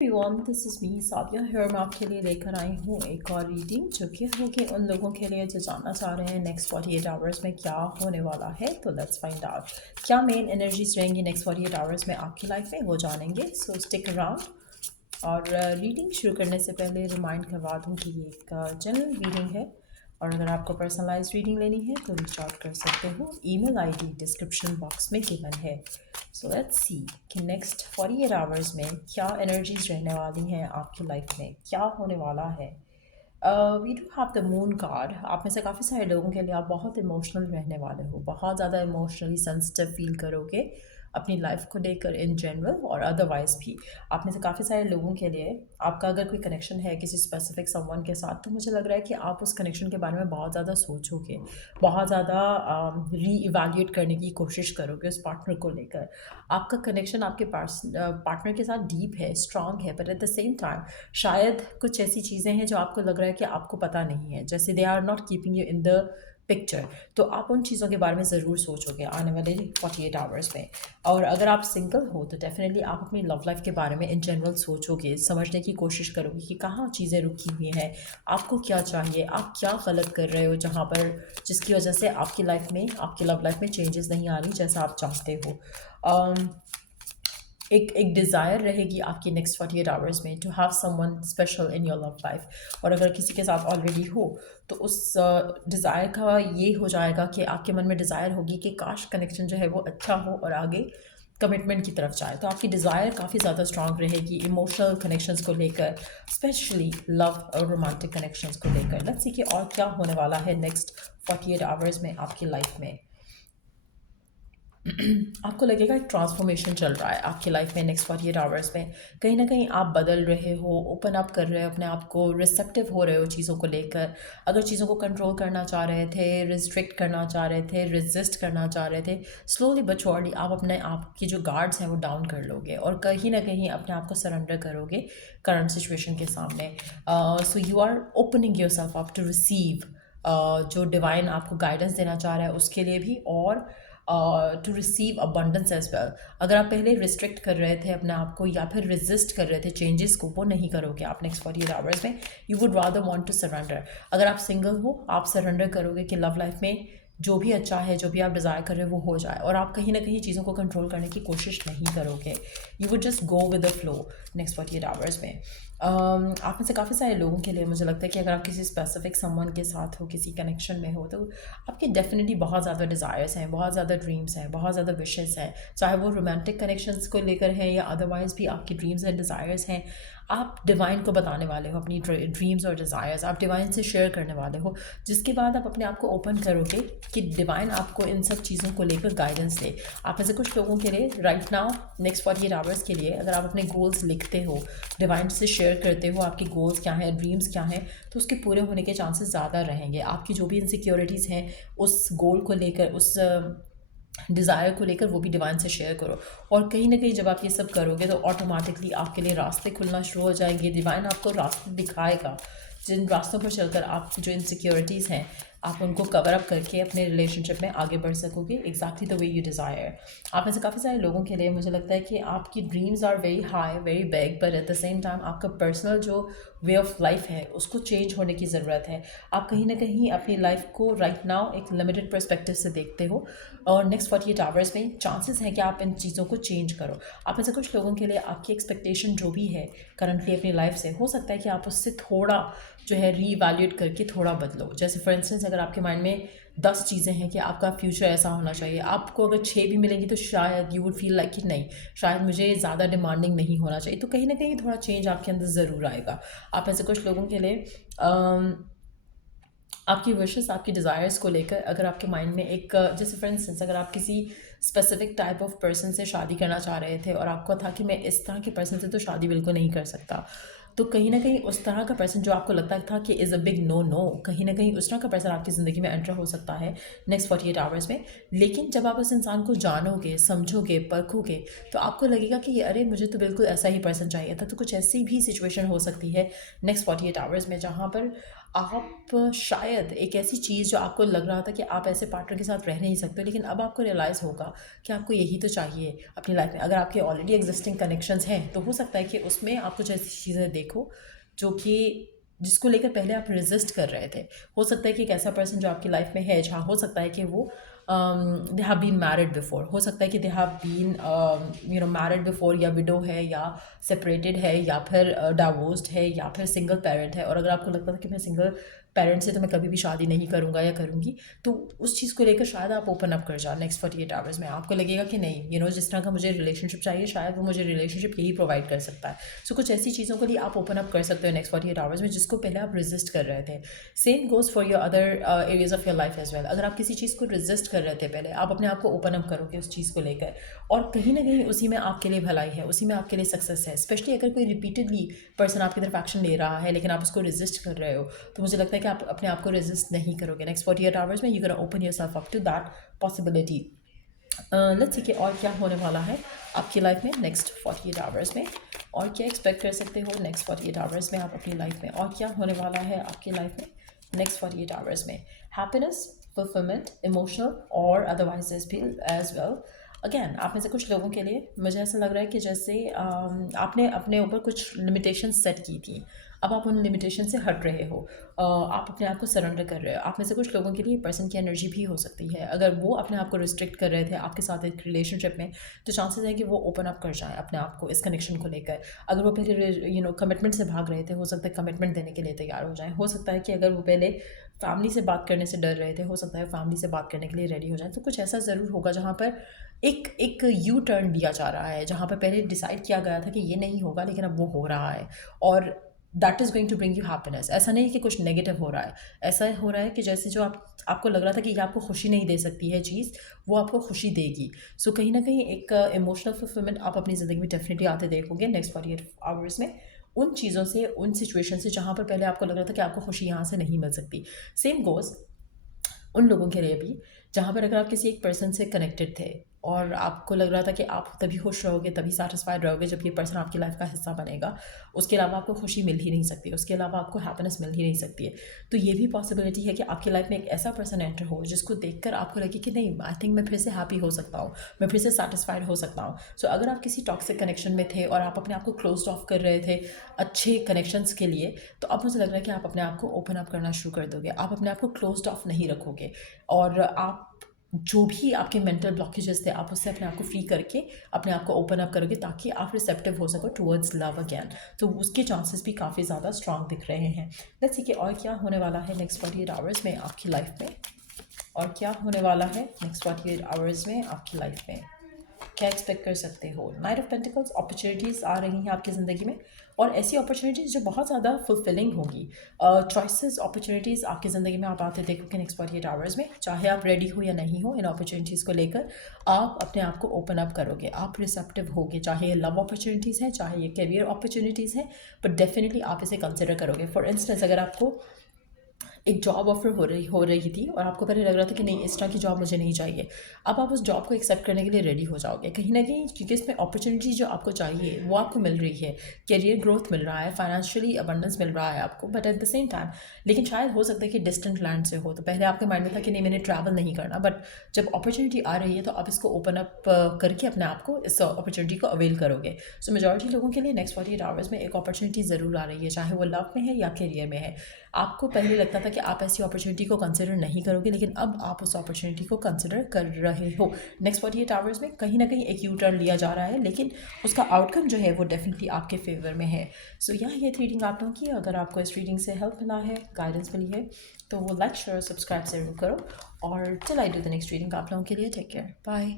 Everyone, this is me Sadia here. मैं आपके लिए लेकर आई हूँ एक और रीडिंग जो कि होगी उन लोगों के लिए जो जानना चाह रहे हैं नेक्स्ट 48 आवर्स में क्या होने वाला है। तो लेट्स फाइंड आउट क्या मेन एनर्जीज रहेंगी नेक्स्ट 48 आवर्स में आपकी लाइफ में, वो जानेंगे। सो स्टिक अराउंड। और रीडिंग शुरू करने से पहले रिमाइंड करवा दूँ कि ये एक जनरल रीडिंग है, और अगर आपको पर्सनलाइज रीडिंग लेनी है तो रीच आउट कर सकते हो। ईमेल आईडी डिस्क्रिप्शन बॉक्स में गिवन है। सो लेट्स सी कि नेक्स्ट 48 आवर्स में क्या एनर्जीज रहने वाली हैं आपकी लाइफ में, क्या होने वाला है। We do have the moon card. आप में से काफ़ी सारे लोगों के लिए आप बहुत इमोशनल रहने वाले हो, बहुत ज़्यादा इमोशनली सेंसिटिव फील करोगे अपनी लाइफ को लेकर इन जनरल और अदरवाइज भी। आप में से काफ़ी सारे लोगों के लिए आपका अगर कोई कनेक्शन है किसी स्पेसिफिक समवन के साथ, तो मुझे लग रहा है कि आप उस कनेक्शन के बारे में बहुत ज़्यादा सोचोगे, बहुत ज़्यादा री इवेल्यूएट करने की कोशिश करोगे उस पार्टनर को लेकर। आपका कनेक्शन आपके पार्टनर के साथ डीप है, स्ट्रांग है, but at the same time शायद कुछ ऐसी चीज़ें हैं जो आपको लग रहा है कि आपको पता नहीं है, जैसे they are not keeping you in the picture. तो आप उन चीज़ों के बारे में ज़रूर सोचोगे आने वाले 48 आवर्स में। और अगर आप सिंगल हो तो डेफिनेटली आप अपनी लव लाइफ के बारे में इन जनरल सोचोगे, समझने की कोशिश करोगे कि कहाँ चीज़ें रुकी हुई हैं, आपको क्या चाहिए, आप क्या गलत कर रहे हो जहाँ पर, जिसकी वजह से आपकी लाइफ में, आपकी लव लाइफ में चेंजेस नहीं आ रही जैसा आप चाहते हो। एक एक डिज़ायर रहेगी आपकी नेक्स्ट 48 आवर्स में to have someone special in your love life. और अगर किसी के साथ ऑलरेडी हो तो उस डिज़ायर का ये हो जाएगा कि आपके मन में डिज़ायर होगी कि काश कनेक्शन जो है वो अच्छा हो और आगे कमिटमेंट की तरफ जाए। तो आपकी डिज़ायर काफ़ी ज़्यादा स्ट्रांग रहेगी इमोशनल कनेक्शंस को लेकर, स्पेशली लव और रोमांटिक कनेक्शंस को लेकर। लेट्स सी कि और क्या होने वाला है नेक्स्ट 48 आवर्स में आपकी लाइफ में। आपको लगेगा एक ट्रांसफॉर्मेशन चल रहा है आपकी लाइफ में नेक्स्ट 48 आवर्स में। कहीं ना कहीं आप बदल रहे हो, ओपन अप कर रहे हो अपने आप को, रिसेप्टिव हो रहे हो चीज़ों को लेकर। अगर चीज़ों को कंट्रोल करना चाह रहे थे, रिस्ट्रिक्ट करना चाह रहे थे, रेजिस्ट करना चाह रहे थे, स्लोली बट श्योरली आप अपने आप की जो गार्ड्स हैं वो डाउन कर लोगे और कहीं ना कहीं अपने आप को सरेंडर करोगे करंट सिचुएशन के सामने। So you are opening yourself up to receive जो डिवाइन आपको गाइडेंस देना चाह रहा है उसके लिए भी, और to receive abundance as well. अगर आप पहले रिस्ट्रिक्ट कर रहे थे अपने आप को या फिर रेजिस्ट कर रहे थे चेंजेस को, वो नहीं करोगे आप नेक्स्ट 48 आवर्स में। You would rather want to surrender. अगर आप सिंगल हो आप सरेंडर करोगे कि लव लाइफ में जो भी अच्छा है, जो भी आप डिज़ायर कर रहे हो वो हो जाए, और आप कहीं ना कहीं चीज़ों को कंट्रोल करने की कोशिश नहीं करोगे। You would just go with the flow next 48 hours में। आप में से काफ़ी सारे लोगों के लिए मुझे लगता है कि अगर आप किसी स्पेसिफिक समवन के साथ हो, किसी कनेक्शन में हो, तो आपके डेफिनेटली बहुत ज़्यादा डिज़ायर्स हैं, बहुत ज़्यादा ड्रीम्स हैं, बहुत ज़्यादा विशेस हैं, चाहे वो रोमांटिक कनेक्शंस को लेकर हैं या अदरवाइज़ भी आपकी ड्रीम्स एंड डिज़ायर्स हैं। आप डिवाइन को बताने वाले हो अपनी ड्रीम्स और डिज़ायर्स, आप डिवाइन से शेयर करने वाले हो, जिसके बाद आप अपने आप को ओपन करोगे कि डिवाइन आपको इन सब चीज़ों को लेकर गाइडेंस दे। आप में से कुछ लोगों के लिए राइट नाउ नेक्स्ट 48 आवर्स के लिए अगर आप अपने गोल्स लिखते हो, डिवाइन से शेयर करते हो आपकी गोल्स क्या हैं, ड्रीम्स क्या हैं, तो उसके पूरे होने के चांसेस ज़्यादा रहेंगे। आपकी जो भी इनसिक्योरिटीज़ हैं उस गोल को लेकर, उस डिज़ायर को लेकर, वो भी डिवाइन से शेयर करो। और कहीं ना कहीं जब आप ये सब करोगे तो ऑटोमेटिकली आपके लिए रास्ते खुलना शुरू हो जाएंगे। डिवाइन आपको रास्ते दिखाएगा जिन रास्तों पर चलकर आपकी जो इनसिक्योरिटीज़ हैं आप उनको कवर अप करके अपने रिलेशनशिप में आगे बढ़ सकोगे exactly the way you desire. आप में से काफ़ी सारे लोगों के लिए मुझे लगता है कि आपकी dreams are very high, very big, but at the same time आपका पर्सनल जो वे ऑफ लाइफ है उसको चेंज होने की ज़रूरत है। आप कहीं ना कहीं अपनी लाइफ को राइट नाउ एक लिमिटेड पर्सपेक्टिव से देखते हो, और नेक्स्ट 48 आवर्स में चांसेस हैं कि आप इन चीज़ों को चेंज करो। आप में से कुछ लोगों के लिए आपकी एक्सपेक्टेशन जो भी है करंटली अपनी लाइफ से, हो सकता है कि आप उससे थोड़ा जो है रीवैल्यूएट करके थोड़ा बदलो। जैसे फॉर इंस्टेंस अगर आपके माइंड में 10 चीज़ें हैं कि आपका फ्यूचर ऐसा होना चाहिए, आपको अगर 6 भी मिलेंगी तो शायद यू वुड फील लाइक कि नहीं, शायद मुझे ज़्यादा डिमांडिंग नहीं होना चाहिए। तो कहीं ना कहीं थोड़ा चेंज आपके अंदर ज़रूर आएगा। आप ऐसे कुछ लोगों के लिए आपकी विशेस, आपकी डिज़ायर्स को लेकर अगर आपके माइंड में एक, जैसे फॉर इंस्टेंस अगर आप किसी स्पेसिफिक टाइप ऑफ पर्सन से शादी करना चाह रहे थे और आपको था कि मैं इस तरह के पर्सन से तो शादी बिल्कुल नहीं कर सकता, तो कहीं ना कहीं उस तरह का पर्सन जो आपको लगता था कि is a big no no, कहीं ना कहीं उस तरह का पर्सन आपकी ज़िंदगी में एंटर हो सकता है नेक्स्ट 48 आवर्स में। लेकिन जब आप उस इंसान को जानोगे, समझोगे, परखोगे, तो आपको लगेगा कि अरे मुझे तो बिल्कुल ऐसा ही पर्सन चाहिए था। तो कुछ ऐसी भी सिचुएशन हो सकती है नेक्स्ट 48 आवर्स में जहाँ पर आप शायद एक ऐसी चीज़ जो आपको लग रहा था कि आप ऐसे पार्टनर के साथ रह नहीं सकते, लेकिन अब आपको रियलाइज़ होगा कि आपको यही तो चाहिए अपनी लाइफ में। अगर आपके ऑलरेडी एग्जिस्टिंग कनेक्शंस हैं तो हो सकता है कि उसमें आप कुछ ऐसी चीज़ें देखो जो कि जिसको लेकर पहले आप रेजिस्ट कर रहे थे। हो सकता है कि एक ऐसा पर्सन जो आपकी लाइफ में है, जहाँ हो सकता है कि वो they have been married before, हो सकता है कि they have been married before, या विडो है, या सेपरेटेड है, या फिर डाइवोर्स्ड है, या फिर सिंगल पेरेंट है। और अगर आपको लगता था कि मैं सिंगल पेरेंट से तो मैं कभी भी शादी नहीं करूँगा या करूँगी, तो उस चीज़ को लेकर शायद आप ओपन अप कर जाओ नेक्स्ट 48 आवर्स में। आपको लगेगा कि नहीं, जिस तरह का मुझे रिलेशनशिप चाहिए शायद वो मुझे रिलेशनशिप यही प्रोवाइड कर सकता है। सो कुछ ऐसी चीज़ों के लिए आप ओपन अप कर सकते हो नेक्स्ट 48 आवर्स में, जिसको पहले आप रेजिस्ट कर रहे थे। Same goes for your other areas of your life as well. अगर आप किसी चीज़ को रेजिस्ट कर रहे थे पहले, आप अपने आप को ओपन अप करोगे उस चीज़ को लेकर, और कहीं ना कहीं उसी में आपके लिए भलाई है, उसी में आपके लिए सक्सेस है। स्पेशली अगर कोई रिपीटेडली पर्सन आपकी तरफ एक्शन ले रहा है लेकिन आप उसको रेजिस्ट कर रहे हो, तो मुझे लगता है कि आप अपने आप को रेजिस्ट नहीं करोगे नेक्स्ट 48 आवर्स में। You can open yourself up to that possibility. Let's see कि और क्या होने वाला है आपकी लाइफ में नेक्स्ट 48 आवर्स में, और क्या एक्सपेक्ट कर सकते हो नेक्स्ट 48 आवर्स में आप अपनी लाइफ में, और क्या होने वाला है आपकी लाइफ में नेक्स्ट 48 आवर्स में। हैप्पीनेस, फुलफिलमेंट, इमोशनल और अदरवाइज एज वेल। अगेन, आप में से कुछ लोगों के लिए मुझे ऐसा लग रहा है कि जैसे आपने अपने ऊपर कुछ लिमिटेशन सेट की थी, अब आप उन लिमिटेशन से हट रहे हो, आप अपने आप को सरेंडर कर रहे हो। आप में से कुछ लोगों के लिए पर्सन की एनर्जी भी हो सकती है। अगर वो अपने आप को रिस्ट्रिक्ट कर रहे थे आपके साथ एक रिलेशनशिप में, तो चांसेस है कि वो ओपन अप कर जाएं अपने आप को इस कनेक्शन को लेकर। अगर वो पहले कमिटमेंट से भाग रहे थे, हो सकता है कमिटमेंट देने के लिए तैयार हो जाएं। हो सकता है कि अगर वो पहले फैमिली से बात करने से डर रहे थे, हो सकता है फैमिली से बात करने के लिए रेडी हो जाएं। तो कुछ ऐसा ज़रूर होगा जहाँ पर एक यू टर्न लिया जा रहा है, जहाँ पर पहले डिसाइड किया गया था कि ये नहीं होगा लेकिन अब वो हो रहा है, और that is going to bring you happiness. ऐसा नहीं कि कुछ नेगेटिव हो रहा है, ऐसा हो रहा है कि जैसे जो आपको लग रहा था कि ये आपको खुशी नहीं दे सकती है चीज़, वो आपको खुशी देगी। सो कहीं ना कहीं एक इमोशनल फुलफिलमेंट आप अपनी ज़िंदगी में डेफिनेटली आते देखोगे नेक्स्ट 48 आवर्स में, उन चीज़ों से, उन सिचुएशन से जहाँ पर पहले आपको लग रहा था कि आपको खुशी यहाँ से नहीं मिल सकती। सेम गोज़ उन लोगों के लिए भी जहाँ पर अगर आप किसी एक पर्सन से कनेक्टेड थे और आपको लग रहा था कि आप तभी खुश रहोगे, तभी सेटिस्फाइड रहोगे जब ये पर्सन आपकी लाइफ का हिस्सा बनेगा, उसके अलावा आपको खुशी मिल ही नहीं सकती, उसके अलावा आपको हैप्पीनेस मिल ही नहीं सकती है। तो ये भी पॉसिबिलिटी है कि आपकी लाइफ में एक ऐसा पर्सन एंटर हो जिसको देखकर आपको लगे कि नहीं, आई थिंक मैं फिर से हैप्पी हो सकता हूँ, मैं फिर से सेटिस्फाइड हो सकता हूँ। सो अगर आप किसी टॉक्सिक कनेक्शन में थे और आप अपने आप को क्लोज ऑफ कर रहे थे अच्छे कनेक्शंस के लिए, तो अब मुझे लग रहा है कि आप अपने आप को ओपन अप करना शुरू कर दोगे। आप अपने आप को क्लोज ऑफ नहीं रखोगे, और आप जो भी आपके मेंटल ब्लॉकेजेस थे आप उससे अपने आप को फ्री करके अपने आप को ओपन अप करोगे, ताकि आप रिसेप्टिव हो सको टुवर्ड्स लव अगैन। तो उसके चांसेस भी काफ़ी ज़्यादा स्ट्रांग दिख रहे हैं। लेट्स सी कि और क्या होने वाला है नेक्स्ट 48 आवर्स में आपकी लाइफ में, और क्या होने वाला है नेक्स्ट 48 आवर्स में आपकी लाइफ में, क्या एक्सपेक्ट कर सकते हो। नाइट ऑफ पेंटिकल्स, अपॉर्चुनिटीज़ आ रही हैं आपकी ज़िंदगी में, और ऐसी अपॉर्चुनिटीज़ जो बहुत ज़्यादा फुलफिलिंग होगी। चॉइसेस, अपॉर्चुनिटीज़ आपकी ज़िंदगी में आप आते देखोगे नेक्स्ट 48 आवर्स में। चाहे आप रेडी हो या नहीं हो, इन अपॉर्चुनिटीज़ को लेकर आप अपने आप को ओपन अप करोगे, आप रिसेप्टिव होगे। चाहे ये लव अपॉर्चुनिटीज़ हैं, चाहे ये करियर अपॉर्चुनिटीज़ हैं, बट डेफिनेटली आप इसे कंसिडर करोगे। फॉर इंस्टेंस, अगर आपको एक जॉब ऑफर हो रही थी और आपको पहले लग रहा था कि नहीं, इस तरह की जॉब मुझे नहीं चाहिए, अब आप उस जॉब को एक्सेप्ट करने के लिए रेडी हो जाओगे कहीं ना कहीं, क्योंकि इसमें अपॉर्चुनिटी जो आपको चाहिए वो आपको मिल रही है। करियर ग्रोथ मिल रहा है, फाइनेंशियली अबंडेंस मिल रहा है आपको, but at the same time, लेकिन शायद हो सकता है कि डिस्टेंट लैंड से हो। तो पहले आपके माइंड में था कि नहीं, मैंने ट्रैवल नहीं करना, बट जब अपॉर्चुनिटी आ रही है तो आप इसको ओपन अप करके अपने आप को इस अपॉर्चुनिटी को अवेल करोगे। सो मेजॉरिटी लोगों के लिए नेक्स्ट 48 आवर्स में एक अपॉर्चुनिटी ज़रूर आ रही है, चाहे वो लव में है या करियर में है। आपको पहले लगता था कि आप ऐसी अपॉर्चुनिटी को कंसिडर नहीं करोगे, लेकिन अब आप उस अपॉर्चुनिटी को कंसिडर कर रहे हो। नेक्स्ट 48 आवर्स में कहीं ना कहीं एक यू टर्न लिया जा रहा है, लेकिन उसका आउटकम जो है वो डेफिनेटली आपके फेवर में है। सो ये रीडिंग आप लोगों की, अगर आपको इस रीडिंग से हेल्प मिला है, गाइडेंस मिली है, तो वो लाइक, शेयर, सब्सक्राइब ज़रूर करो। और till I do the next reading आप लोगों के लिए टेक केयर, बाय।